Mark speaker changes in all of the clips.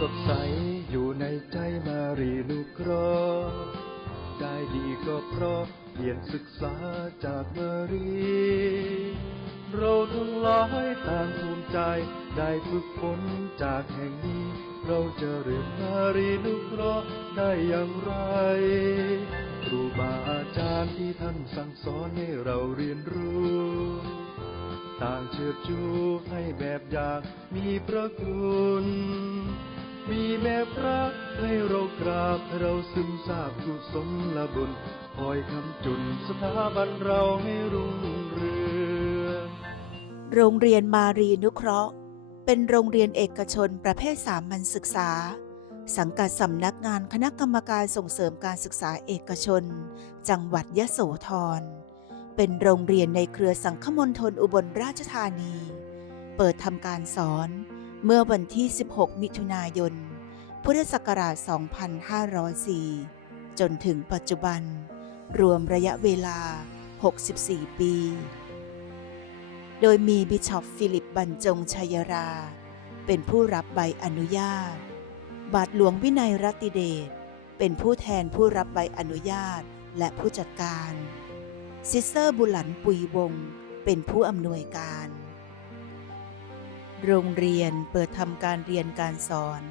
Speaker 1: สดใสอยู่ในใจมารีนุเคราะห์ได้ดีก็เพราะเรียนศึกษาจากมารีเราทั้งหลายต่างภูมิใจได้ฝึกฝนจากแห่งนี้ เราจะเรียนมารีนุเคราะห์ได้อย่างไรครูบาอาจารย์ที่ท่านสั่งสอนให้เราเรียนรู้ต่างเชิดชูให้แบบอย่างมีพระคุณ มีแม่พระให้เรากราบให้เราซึมซาบกุศลละบุญคอยคำจุนสถาบันเราให้รุ่งเรือง
Speaker 2: โรงเรียนมารีนุเคราะห์ เป็นโรงเรียนเอกชนประเภทสามัญศึกษา สังกัดสำนักงานคณะกรรมการส่งเสริมการศึกษาเอกชน จังหวัดยะโสธร เป็นโรงเรียนในเครือสังคมณฑลอุบลราชธานี เปิดทำการสอน เมื่อวันที่ 16 มิถุนายน พุทธศักราช 2504 จนถึงปัจจุบัน รวมระยะเวลา 64 ปี โดยมีบิชอปฟิลิปบรรจงชัยรา เป็นผู้รับใบอนุญาต บาทหลวงวินัยรัติเดช เป็นผู้แทนผู้รับใบอนุญาตและผู้จัดการ ซิสเตอร์บุหลันปุยวง เป็นผู้อำนวยการ โรงเรียนเปิดทำการเรียนการสอน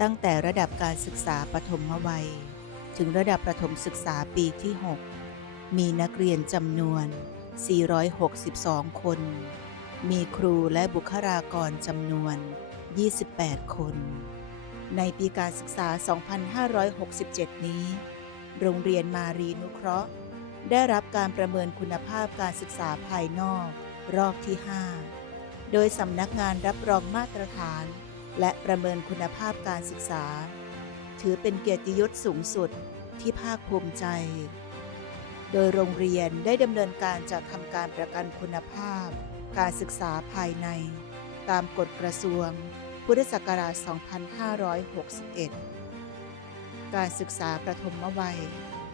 Speaker 2: ตั้งแต่ระดับการศึกษาปฐมวัย ถึงระดับประถมศึกษาปีที่ 6 มีนักเรียนจำนวน 462 คน มีครูและบุคลากรจำนวน 28 คน ในปีการศึกษา 2567 นี้ โรงเรียนมารีนุเคราะห์ ได้รับการประเมินคุณภาพการศึกษาภายนอก รอบที่ 5 โดยสำนักงานรับรองมาตรฐาน และประเมินคุณภาพการศึกษา ถือเป็นเกียรติยศสูงสุดที่ภาคภูมิใจ โดยโรงเรียนได้ดำเนินการจัดทำการประกันคุณภาพ การศึกษาภายใน ตามกฎกระทรวง พุทธศักราช 2561 การศึกษาประถมวัย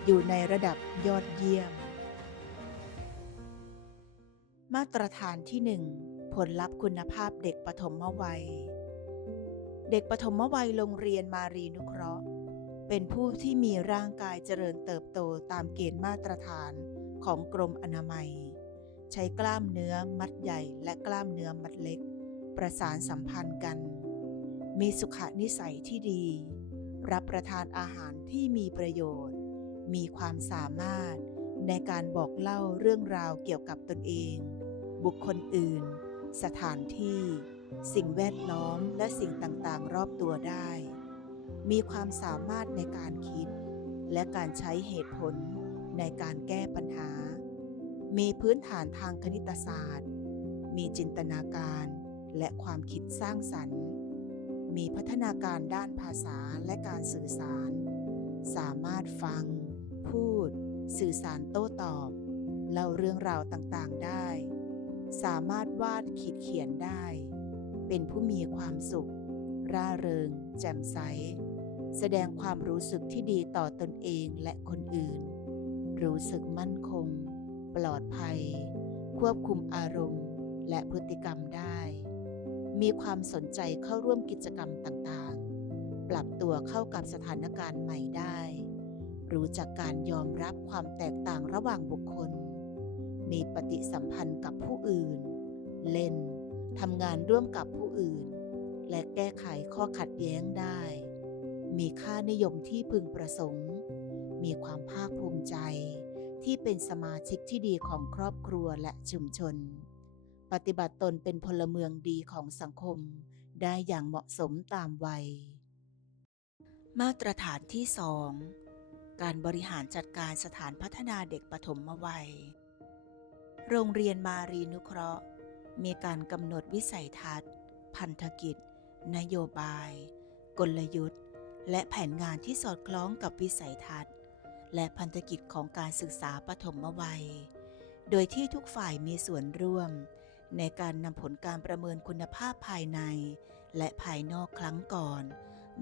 Speaker 2: อยู่ในระดับยอดเยี่ยม มาตรฐานที่ 1 ผลลัพธ์ คุณภาพเด็กปฐมวัย เด็กปฐมวัยโรงเรียนมารีนุเคราะห์ เป็นผู้ที่มีร่างกายเจริญเติบโตตามเกณฑ์มาตรฐานของกรมอนามัย ใช้กล้ามเนื้อมัดใหญ่และกล้ามเนื้อมัดเล็ก ประสานสัมพันธ์กัน มีสุขนิสัยที่ดี รับประทานอาหารที่มีประโยชน์ มีความสามารถในการบอกเล่าเรื่องราวเกี่ยวกับตนเอง บุคคลอื่น สถานที่ สิ่งแวดล้อมและสิ่งต่างๆ รอบตัวได้ มีความสามารถในการคิด และการใช้เหตุผลในการแก้ปัญหา มีพื้นฐานทางคณิตศาสตร์ มีจินตนาการและความคิดสร้างสรรค์ มีพัฒนาการด้านภาษาและการสื่อสาร สามารถฟัง พูด สื่อสารโต้ตอบ เล่าเรื่องราวต่างๆได้ สามารถวาดขีดเขียนได้ เป็นผู้มีความสุข ร่าเริง แจ่มใส แสดงความรู้สึกที่ดีต่อตนเองและคนอื่น รู้สึกมั่นคง ปลอดภัย ควบคุมอารมณ์ และพฤติกรรมได้ มีความสนใจเข้าร่วมกิจกรรมต่างๆ ปรับตัวเข้ากับสถานการณ์ใหม่ได้ รู้จักการยอมรับความแตกต่างระหว่างบุคคล มีปฏิสัมพันธ์กับผู้อื่น เล่นทำงานร่วมกับผู้อื่น และแก้ไขข้อขัดแย้งได้ มีค่านิยมที่พึงประสงค์ มีความภาคภูมิใจ ที่เป็นสมาชิกที่ดีของครอบครัวและชุมชน ปฏิบัติตนเป็นพลเมืองดีของสังคม ได้อย่างเหมาะสมตามวัย มาตรฐานที่2การบริหารจัดการสถานพัฒนาเด็กปฐมวัย โรงเรียนมารีนุเคราะห์ มีการกำหนดวิสัยทัศน์ พันธกิจ นโยบาย กลยุทธ์ และแผนงานที่สอดคล้องกับวิสัยทัศน์ และพันธกิจของการศึกษาปฐมวัย โดยที่ทุกฝ่ายมีส่วนร่วม ในการนำผลการประเมินคุณภาพภายใน และภายนอกครั้งก่อน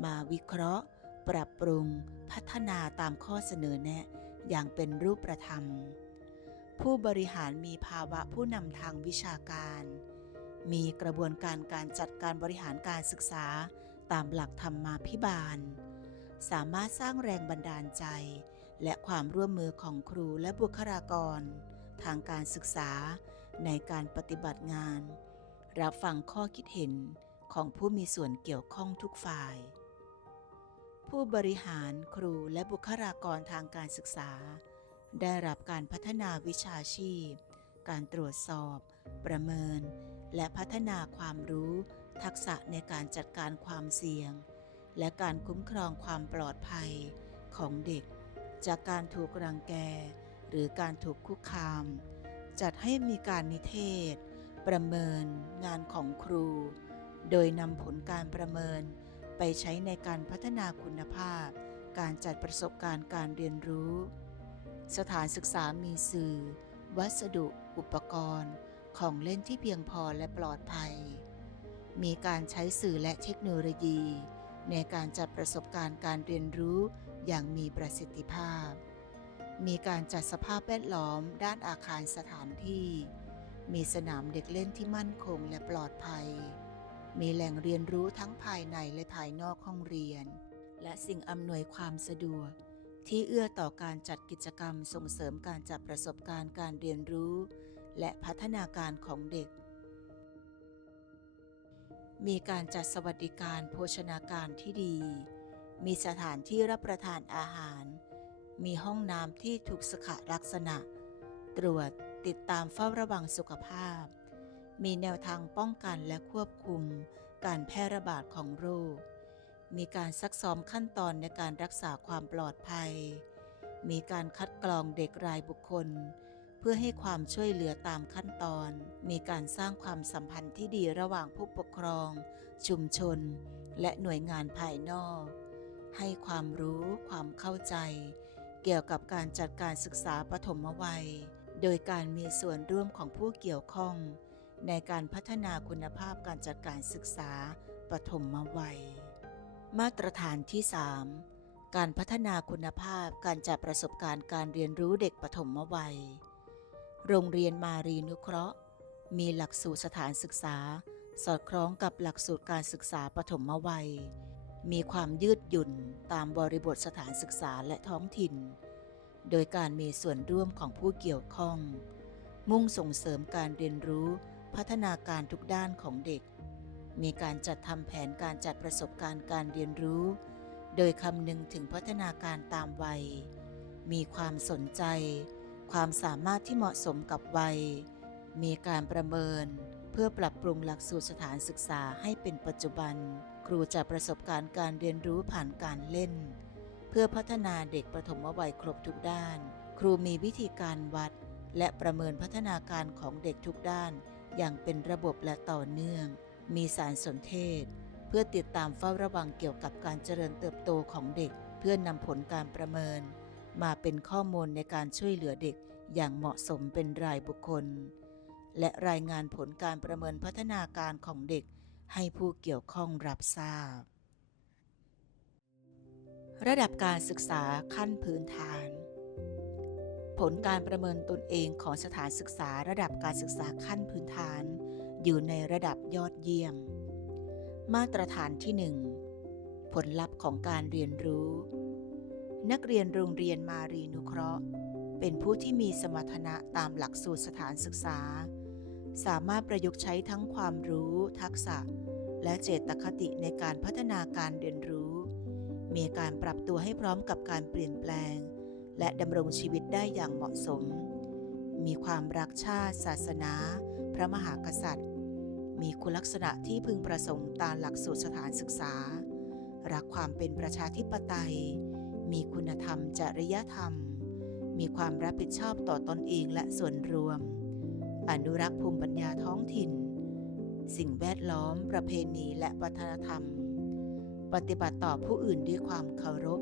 Speaker 2: มาวิเคราะห์ ปรับปรุง พัฒนาตามข้อเสนอแนะ อย่างเป็นรูปธรรม ผู้บริหารมีภาวะผู้นำทางวิชาการ มีกระบวนการการจัดการบริหารการศึกษาตามหลักธรรมาภิบาล สามารถสร้างแรงบันดาลใจ และความร่วมมือของครูและบุคลากร ทางการศึกษาในการปฏิบัติงาน รับฟังข้อคิดเห็นของผู้มีส่วนเกี่ยวข้องทุกฝ่าย ผู้บริหารครูและบุคลากรทางการศึกษา ได้รับการพัฒนาวิชาชีพ การตรวจสอบ ประเมิน และพัฒนาความรู้ ทักษะในการจัดการความเสี่ยง และการคุ้มครองความปลอดภัยของเด็ก จากการถูกรังแก หรือการถูกคุกคาม จัดให้มีการนิเทศ ประเมิน งานของครู โดยนำผลการประเมิน ไปใช้ในการพัฒนาคุณภาพ การจัดประสบการณ์การเรียนรู้ สถานศึกษามีสื่อ วัสดุ อุปกรณ์ ของเล่นที่เพียงพอและปลอดภัย มีการใช้สื่อและเทคโนโลยี ในการจัดประสบการณ์การเรียนรู้อย่างมีประสิทธิภาพ มีการจัดสภาพแวดล้อมด้านอาคารสถานที่ มีสนามเด็กเล่นที่มั่นคงและปลอดภัย มีแหล่งเรียนรู้ทั้งภายในและภายนอกห้องเรียน และสิ่งอำนวยความสะดวก ที่เอื้อต่อการจัดกิจกรรมส่งเสริมการจัดประสบการณ์การเรียนรู้ และพัฒนาการของเด็ก มีการจัดสวัสดิการโภชนาการที่ดี มีสถานที่รับประทานอาหาร มีห้องน้ำที่ถูกสุขลักษณะ ตรวจติดตามเฝ้าระวังสุขภาพ มีแนวทางป้องกันและควบคุมการแพร่ระบาดของโรค มีการซักซ้อมขั้นตอนในการรักษาความปลอดภัย มีการคัดกรองเด็กรายบุคคล เพื่อให้ความช่วยเหลือตามขั้นตอน มีการสร้างความสัมพันธ์ที่ดีระหว่างผู้ปกครอง ชุมชน และหน่วยงานภายนอก ให้ความรู้ความเข้าใจ เกี่ยวกับการจัดการศึกษาปฐมวัย โดยการมีส่วนร่วมของผู้เกี่ยวข้อง ในการพัฒนาคุณภาพการจัดการศึกษาปฐมวัย มาตรฐานที่ 3 การพัฒนาคุณภาพการจัดประสบการณ์การเรียนรู้เด็กปฐมวัย โรงเรียนมารีนุเคราะห์ มีหลักสูตรสถานศึกษา สอดคล้องกับหลักสูตรการศึกษาปฐมวัย มีความยืดหยุ่นตามบริบทสถานศึกษาและท้องถิ่น โดยการมีส่วนร่วมของผู้เกี่ยวข้อง มุ่งส่งเสริมการเรียนรู้พัฒนาการทุกด้านของเด็ก มีการจัดทำแผนการจัดประสบการณ์การเรียนรู้ โดยคำนึงถึงพัฒนาการตามวัย มีความสนใจ ความสามารถที่เหมาะสมกับวัย มีการประเมิน เพื่อปรับปรุงหลักสูตรสถานศึกษาให้เป็นปัจจุบัน ครูจะประสบการณ์การเรียนรู้ผ่านการเล่น เพื่อพัฒนาเด็กประถมวัยครบทุกด้าน ครูมีวิธีการวัด และประเมินพัฒนาการของเด็กทุกด้าน อย่างเป็นระบบและต่อเนื่อง มีสารสนเทศ เพื่อติดตามเฝ้าระวังเกี่ยวกับการเจริญเติบโตของเด็ก เพื่อนำผลการประเมิน มาเป็นข้อมูลในการช่วยเหลือเด็กอย่างเหมาะสมเป็นรายบุคคล และรายงานผลการประเมินพัฒนาการของเด็ก ให้ผู้เกี่ยวข้องรับทราบ ระดับการศึกษาขั้นพื้นฐาน ผลการประเมินตนเองของสถานศึกษาระดับการศึกษาขั้นพื้นฐาน อยู่ในระดับยอดเยี่ยม มาตรฐานที่1ผลลัพธ์ของการเรียนรู้ นักเรียนโรงเรียนมารีนุเคราะห์ เป็นผู้ที่มีสมรรถนะตามหลักสูตรสถานศึกษา สามารถประยุกต์ใช้ทั้งความรู้ ทักษะ และเจตคติในการพัฒนาการเรียนรู้ มีการปรับตัวให้พร้อมกับการเปลี่ยนแปลง และดำรงชีวิตได้อย่างเหมาะสมมีความรักชาติ ศาสนา พระมหากษัตริย์ มีคุณลักษณะที่พึงประสงค์ตามหลักสูตรสถานศึกษา รักความเป็นประชาธิปไตย มีคุณธรรมจริยธรรม มีความรับผิดชอบต่อตอนเองและส่วนรวม อนุรักษ์ภูมิปัญญาท้องถิ่น สิ่งแวดล้อม ประเพณีและวัฒนธรรม ปฏิบัติต่อผู้อื่นด้วยความเคารพ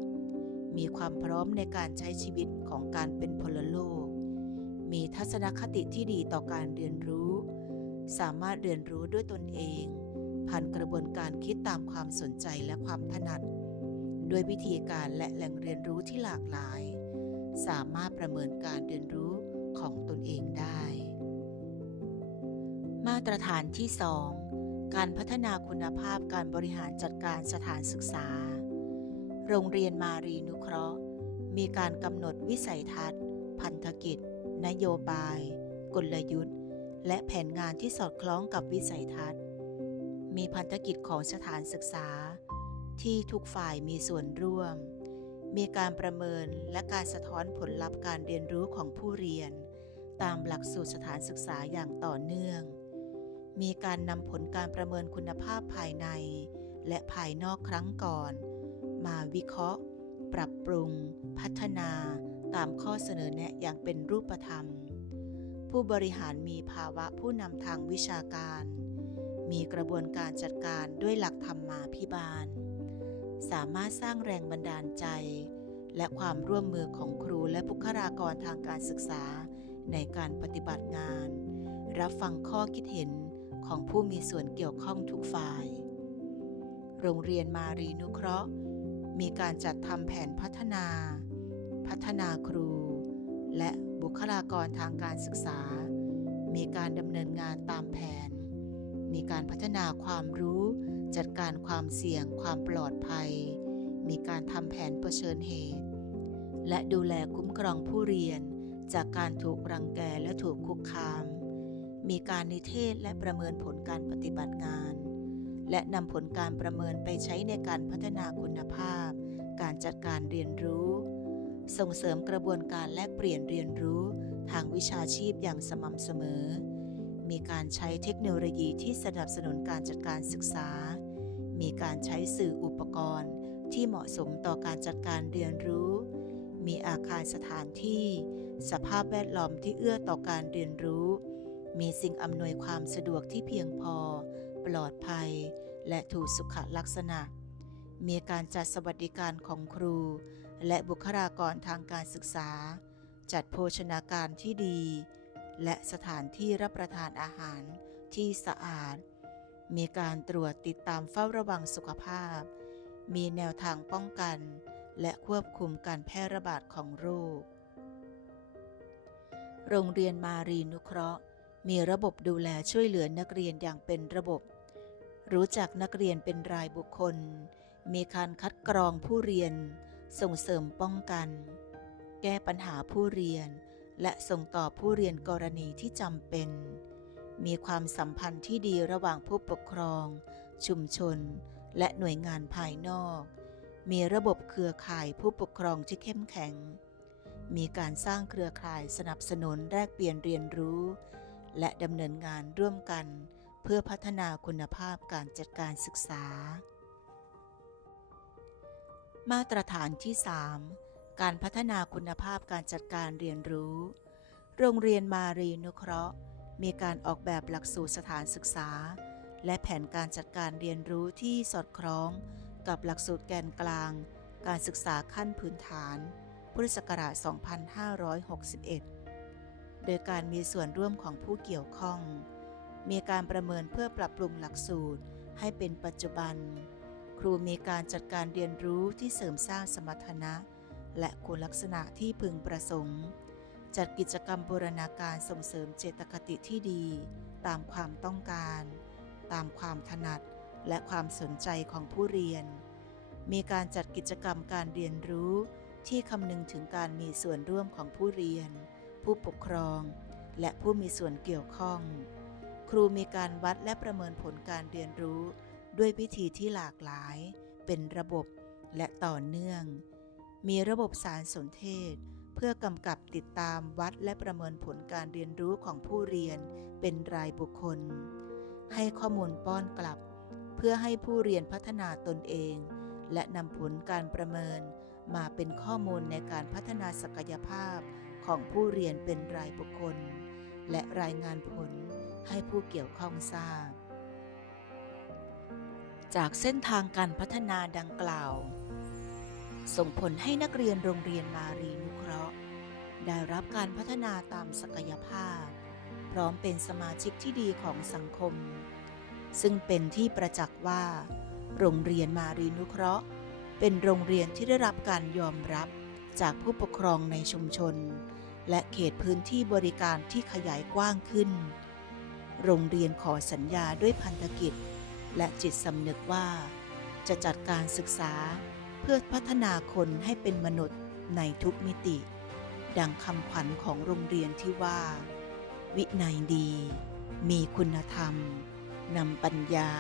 Speaker 2: มีความพร้อมในการใช้ชีวิตของการเป็นพลโลก มีทัศนคติที่ดีต่อการเรียนรู้ สามารถเรียนรู้ด้วยตนเอง ผ่านกระบวนการคิดตามความสนใจและความถนัด ด้วยวิธีการและแหล่งเรียนรู้ที่หลากหลาย สามารถประเมินการเรียนรู้ของตนเองได้ มาตรฐานที่ 2 การพัฒนาคุณภาพการบริหารจัดการสถานศึกษา โรงเรียนมารีนุเคราะห์ มีการกำหนดวิสัยทัศน์ พันธกิจ นโยบาย กลยุทธ์ และแผนงานที่สอดคล้องกับวิสัยทัศน์ มีพันธกิจของสถานศึกษา ที่ทุกฝ่ายมีส่วนร่วม มีการประเมินและการสะท้อนผลลัพธ์การเรียนรู้ของผู้เรียน ตามหลักสูตรสถานศึกษาอย่างต่อเนื่อง มีการนำผลการประเมินคุณภาพภายใน และภายนอกครั้งก่อน มาวิเคราะห์ ปรับปรุง พัฒนา ตามข้อเสนอแนะอย่างเป็นรูปธรรม ผู้บริหารมีภาวะผู้นำทางวิชาการ มีกระบวนการจัดการด้วยหลักธรรมมาพิบาล สามารถสร้างแรงบันดาลใจ และความร่วมมือของครูและบุคลากรทางการศึกษาในการปฏิบัติงาน รับฟังข้อคิดเห็นของผู้มีส่วนเกี่ยวข้องทุกฝ่าย โรงเรียนมารีนุเคราะห์ มีการจัดทำแผนพัฒนา พัฒนาครู และ บุคลากรทางการศึกษา มีการดำเนินงานตามแผน มีการพัฒนาความรู้ จัดการความเสี่ยง ความปลอดภัย มีการทำแผนเผชิญเหตุ และดูแลคุ้มครองผู้เรียน จากการถูกรังแกและถูกคุกคาม มีการนิเทศและประเมินผลการปฏิบัติงาน และนำผลการประเมินไปใช้ในการพัฒนาคุณภาพ การจัดการเรียนรู้ ส่งเสริมกระบวนการแลกเปลี่ยนเรียนรู้ทางวิชาชีพอย่างสม่ำเสมอ มีการใช้เทคโนโลยีที่สนับสนุนการจัดการศึกษา มีการใช้สื่ออุปกรณ์ที่เหมาะสมต่อการจัดการเรียนรู้ มีอาคารสถานที่ สภาพแวดล้อมที่เอื้อต่อการเรียนรู้ มีสิ่งอำนวยความสะดวกที่เพียงพอ ปลอดภัย และถูกสุขลักษณะ มีการจัดสวัสดิการของครู และบุคลากรทางการศึกษา จัดโภชนาการที่ดี และสถานที่รับประทานอาหารที่สะอาด มีการตรวจติดตามเฝ้าระวังสุขภาพ มีแนวทางป้องกัน และควบคุมการแพร่ระบาดของโรค โรงเรียนมารีนุเคราะห์ มีระบบดูแลช่วยเหลือนักเรียนอย่างเป็นระบบ รู้จักนักเรียนเป็นรายบุคคล มีการคัดกรองผู้เรียน ส่งเสริมป้องกัน แก้ปัญหาผู้เรียน และส่งต่อผู้เรียนกรณีที่จำเป็น มีความสัมพันธ์ที่ดีระหว่างผู้ปกครอง ชุมชน และหน่วยงานภายนอก มีระบบเครือข่ายผู้ปกครองที่เข้มแข็ง มีการสร้างเครือข่ายสนับสนุนแลกเปลี่ยนเรียนรู้ และดำเนินงานร่วมกัน เพื่อพัฒนาคุณภาพการจัดการศึกษา มาตรฐานที่ 3 การพัฒนาคุณภาพการจัดการเรียนรู้ โรงเรียนมารีนุเคราะห์ มีการออกแบบหลักสูตรสถานศึกษา และแผนการจัดการเรียนรู้ที่สอดคล้อง กับหลักสูตรแกนกลาง การศึกษาขั้นพื้นฐาน พุทธศักราช 2561 โดยการมีส่วนร่วมของผู้เกี่ยวข้อง มีการประเมินเพื่อปรับปรุงหลักสูตรให้เป็นปัจจุบัน ครูมีการจัดการเรียนรู้ที่เสริมสร้างสมรรถนะ และคุณลักษณะที่พึงประสงค์ จัดกิจกรรมบูรณาการส่งเสริมเจตคติที่ดี ตามความต้องการ ตามความถนัดและความสนใจของผู้เรียน มีการจัดกิจกรรมการเรียนรู้ที่คำนึงถึงการมีส่วนร่วมของผู้เรียน ผู้ปกครอง และผู้มีส่วนเกี่ยวข้อง ครูมีการวัดและประเมินผลการเรียนรู้ ด้วยวิธีที่หลากหลาย เป็นระบบและต่อเนื่อง มีระบบสารสนเทศ เพื่อกำกับติดตามวัดและประเมินผลการเรียนรู้ของผู้เรียนเป็นรายบุคคล ให้ข้อมูลป้อนกลับ เพื่อให้ผู้เรียนพัฒนาตนเอง และนำผลการประเมิน มาเป็นข้อมูลในการพัฒนาศักยภาพของผู้เรียนเป็นรายบุคคล และรายงานผลให้ผู้เกี่ยวข้องทราบ จากเส้นทางการพัฒนาดังกล่าว ส่งผลให้นักเรียนโรงเรียนมารีนุเคราะห์ ได้รับการพัฒนาตามศักยภาพ พร้อมเป็นสมาชิกที่ดีของสังคม ซึ่งเป็นที่ประจักษ์ว่า โรงเรียนมารีนุเคราะห์ เป็นโรงเรียนที่ได้รับการยอมรับจากผู้ปกครองในชุมชน และเขตพื้นที่บริการที่ขยายกว้างขึ้น โรงเรียนขอสัญญาด้วยพันธกิจ และจิตสำนึกว่า จะจัดการศึกษาเพื่อพัฒนาคนให้เป็นมนุษย์ในทุกมิติ ดังคำขวัญของโรงเรียนที่ว่า วินัยดี มีคุณธรรมนำปัญญา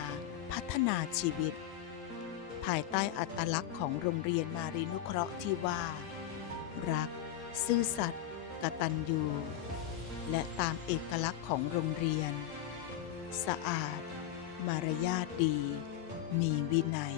Speaker 2: พัฒนาชีวิต ภายใต้อัตลักษณ์ของโรงเรียนมารีนุเคราะห์ที่ว่า รัก ซื่อสัตย์กตัญญูและตามเอกลักษณ์ของโรงเรียน สะอาด มารยาทดี มีวินัย